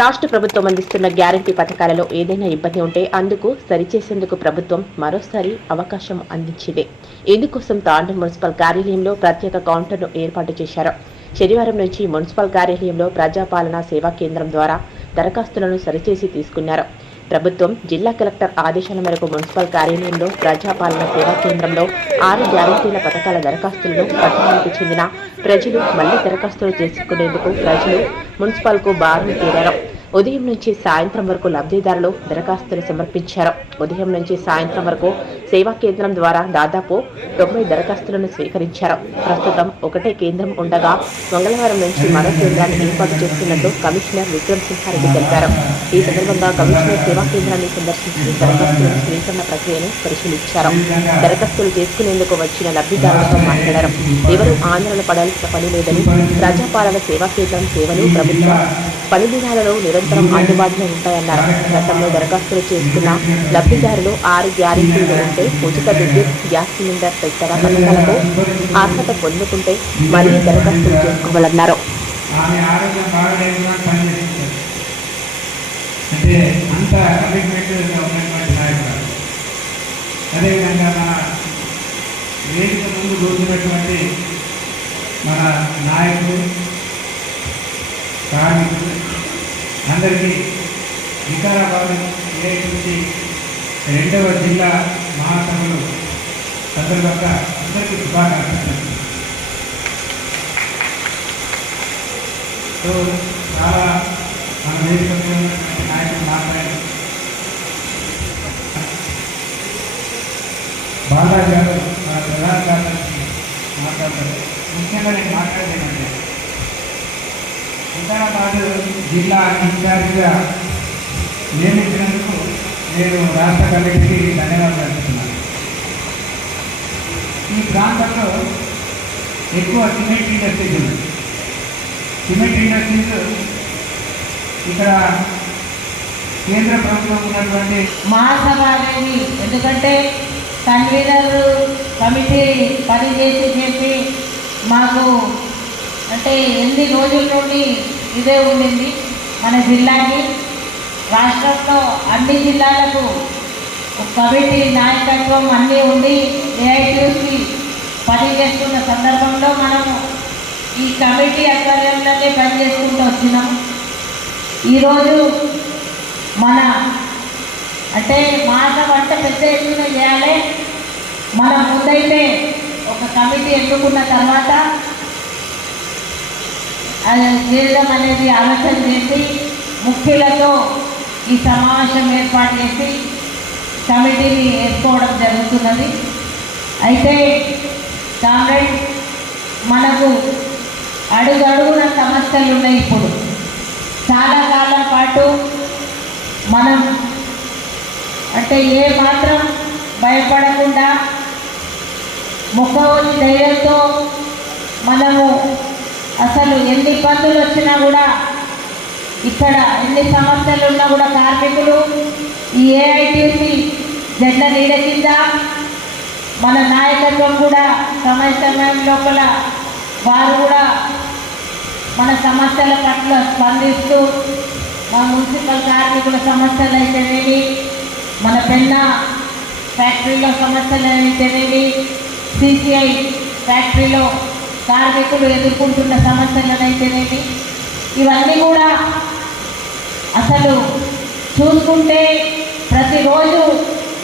రాష్ట్ర ప్రభుత్వం అందిస్తున్న గ్యారంటీ పథకాలలో ఏదైనా ఇబ్బంది ఉంటే అందుకు సరిచేసేందుకు ప్రభుత్వం మరోసారి అవకాశం అందించింది. ఇందుకోసం తాండూరు మున్సిపల్ కార్యాలయంలో ప్రత్యేక కౌంటర్ను ఏర్పాటు చేశారు. శనివారం నుంచి మున్సిపల్ కార్యాలయంలో ప్రజాపాలన సేవా కేంద్రం ద్వారా దరఖాస్తులను సరిచేసి తీసుకున్నారు. ప్రభుత్వం జిల్లా కలెక్టర్ ఆదేశాల మేరకు మున్సిపల్ కార్యాలయంలో ప్రజాపాలన సేవా కేంద్రంలో 6 గ్యారంటీల పథకాల దరఖాస్తులను పట్టణానికి చెందిన ప్రజలు మళ్లీ దరఖాస్తులు చేసుకునేందుకు ప్రజలు మున్సిపల్కు బారులు తీరారు. ఉదయం నుంచి సాయంత్రం వరకు లబ్ధిదారులు దరఖాస్తులు సమర్పించారు. ఉదయం నుంచి సాయంత్రం వరకు సేవా కేంద్రం ద్వారా దాదాపు 90 దరఖాస్తులను స్వీకరించారు. ప్రస్తుతం ఒకటే కేంద్రం ఉండగా మంగళవారం నుంచి మరో కేంద్రాన్ని ఏర్పాటు చేస్తున్నట్లు కమిషనర్ విక్రమ్ సింహారెడ్డి తెలిపారు. ఈ సందర్భంగా కమిషనర్ సేవా కేంద్రాన్ని సందర్శించి దరఖాస్తుల స్వీకరణ ప్రక్రియను పరిశీలించారు. దరఖాస్తులు చేసుకునేందుకు వచ్చిన లబ్ధిదారులతో మాట్లాడారు. ఎవరూ ఆందోళన పడాల్సిన పని లేదని, ప్రజాపాలన సేవా కేంద్రం సేవలు ప్రభుత్వ పని దినాలలో నిరంతరం అందుబాటులో ఉంటాయన్నారు. గతంలో దరఖాస్తులు చేసుకున్న లబ్ధిదారులు 6 గ్యారెంటీలు ఉంటే ఉచిత విద్యుత్, గ్యాస్ సిలిండర్ తదితర పథకాలకు అర్హత పొందుకుంటే మళ్లీ దరఖాస్తులు చేసుకోవాలన్నారు. మన నాయకులు కార్మికులు అందరికీ వికారాబాద్ ఏఐటీసీ 2వ జిల్లా మహాసభలు సందర్భంగా అందరికీ శుభాకాంక్షలు. చాలా మన వేదిక నాయకులు మాట్లాడారు. బాలాజీ గారు మన ప్రధాన కార్యదర్శి మాట్లాడతారు. ముఖ్యంగా నేను మాట్లాడేదంటే వికారాబాద్ జిల్లా ఇన్ఛార్జిగా నియమించినందుకు నేను రాష్ట్ర కమిటీకి ధన్యవాదాలు తెలుపుతున్నాను. ఈ ప్రాంతంలో ఎక్కువ సిమెంట్ ఇండస్ట్రీస్ ఉంది. సిమెంట్ ఇండస్ట్రీస్ ఇక్కడ కేంద్ర ప్రభుత్వం ఉన్నటువంటి మహాసభ అనేది, ఎందుకంటే కన్వీనర్ కమిటీ పని చేసి మాకు అంటే ఎన్ని రోజుల నుండి ఇదే ఉండింది. మన జిల్లాకి రాష్ట్రంలో అన్ని జిల్లాలకు కమిటీ నాయకత్వం అన్నీ ఉండి ఏఐటీసీ పని చేస్తున్న సందర్భంలో మనము ఈ కమిటీ ఆధ్వర్యంలోనే పనిచేసుకుంటూ వచ్చినాం. ఈరోజు మన అంటే మాసం అంటే పెద్ద ఎత్తున చేయాలి. మనం ముందైతే ఒక కమిటీ ఎన్నుకున్న తర్వాత అది చేయడం అనేది ఆలోచన చేసి ముఖ్యులతో ఈ సమావేశం ఏర్పాటు చేసి కమిటీని వేసుకోవడం జరుగుతున్నది. అయితే కామ్రేడ్ మనకు అడుగడుగున సమస్యలు ఉన్నాయి. ఇప్పుడు చాలా కాలం పాటు మనం అంటే ఏ మాత్రం భయపడకుండా ముఖవని ధైర్యంతో మనము అసలు ఎన్ని ఇబ్బందులు వచ్చినా కూడా ఇక్కడ ఎన్ని సమస్యలు ఉన్నా కూడా కార్మికులు ఈ ఏఐటీసీ జెండా నీడ కింద మన నాయకత్వం కూడా సమయం లోపల వారు కూడా మన సమస్యల పట్ల స్పందిస్తూ మన మున్సిపల్ కార్మికుల సమస్యలు అయితేనేవి, మన పెన్న ఫ్యాక్టరీలో సమస్యలు అయితేనేవి, సిసిఐ ఫ్యాక్టరీలో కార్మికులు ఎదుర్కొంటున్న సమస్యలను అయితేనేవి, ఇవన్నీ కూడా అసలు చూసుకుంటే ప్రతిరోజు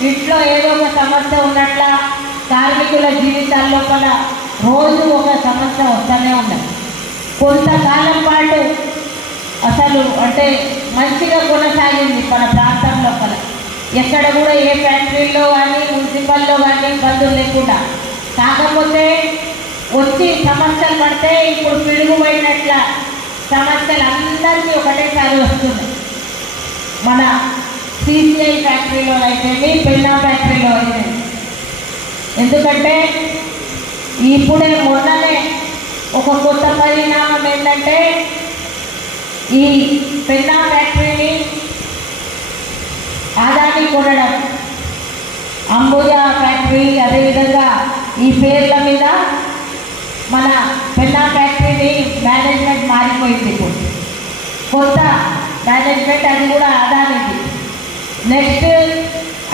ఇంట్లో ఏదో ఒక సమస్య ఉన్నట్ల కార్మికుల జీవితాల లోపల రోజు ఒక సమస్య వస్తూనే ఉన్నది. కొంతకాలం పాటు అసలు అంటే మంచిగా కొనసాగింది మన ప్రాంతం లోపల. ఎక్కడ కూడా ఏ ఫ్యాక్టరీలో కానీ మున్సిపల్లో కానీ ఇబ్బందులు లేకుండా. కాకపోతే వచ్చి సమస్యలు పడితే ఇప్పుడు పిడుగుపోయినట్ల సమస్యలు అందరికీ ఒకటేసారి వస్తున్నాయి. మన సిసిఐ ఫ్యాక్టరీలో అయితేమి, పెన్నా ఫ్యాక్టరీలో అయితే. ఎందుకంటే ఇప్పుడే మొన్ననే ఒక కొత్త పరిణామం ఏంటంటే ఈ పెన్నా ఫ్యాక్టరీని ఆదాని కొనడం, అంబుజా ఫ్యాక్టరీ అదేవిధంగా ఈ పేర్ల మీద మన పెన్నా ఫ్యాక్టరీని మేనేజ్మెంట్ మారిపోయింది. ఇప్పుడు కొత్త మేనేజ్మెంట్, అది కూడా అదానిది. నెక్స్ట్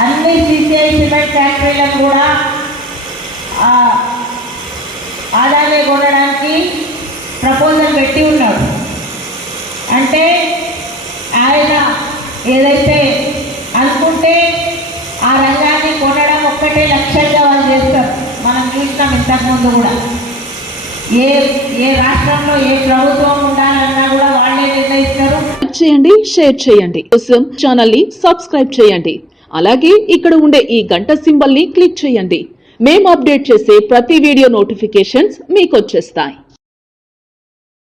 అన్ని సిసిఐ సిమెంట్ ఫ్యాక్టరీలకు కూడా ఆదాని కొనడానికి ప్రపోజల్ పెట్టి ఉన్నాడు. అంటే ఆయన ఏదైతే అనుకుంటే ఆ రంగాన్ని కొనడం ఒక్కటే లక్ష్యంగా వాళ్ళు చేస్తారు. మనం చూసినాం ఇంతకుముందు కూడా. ఏ రాష్ట్రంలో ఏ ప్రభుత్వం ఉండాలన్నా కూడా వాళ్ళే నిర్ణయిస్తారు. చేయండి, షేర్ చేయండి. కోసం ఛానల్ ని సబ్స్క్రైబ్ చేయండి. అలాగే ఇక్కడ ఉండే ఈ గంట సింబల్ ని క్లిక్ చేయండి. మేము అప్డేట్ చేసే ప్రతి వీడియో నోటిఫికేషన్స్ మీకు వచ్చేస్తాయి.